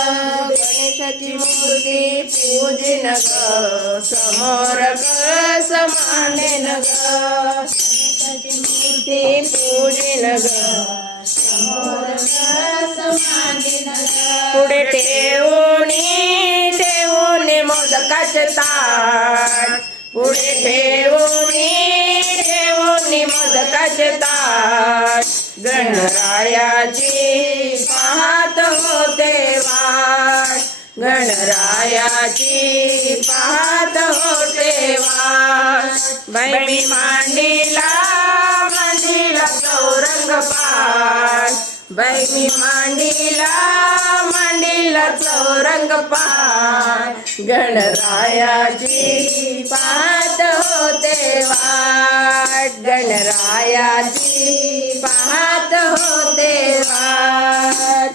गणेशाची मूर्ती पूजेन ग समोर कळस मांडेन ग गणेशाची मूर्ती पूजेन ग समोर कळस मांडेन ग पुढे ठेवून मोदकाचे ताट पुढे ठेवून मोदकाचे ताट गणरायाची पाहत होते वाट गणरायाची पाहत होते वाट बाई मी मांडीला चौरंग पाट बाई मी मांडीला चौरंग पाट गणरायाची पाहत होते वाट गणरायाची पाहत होते वाट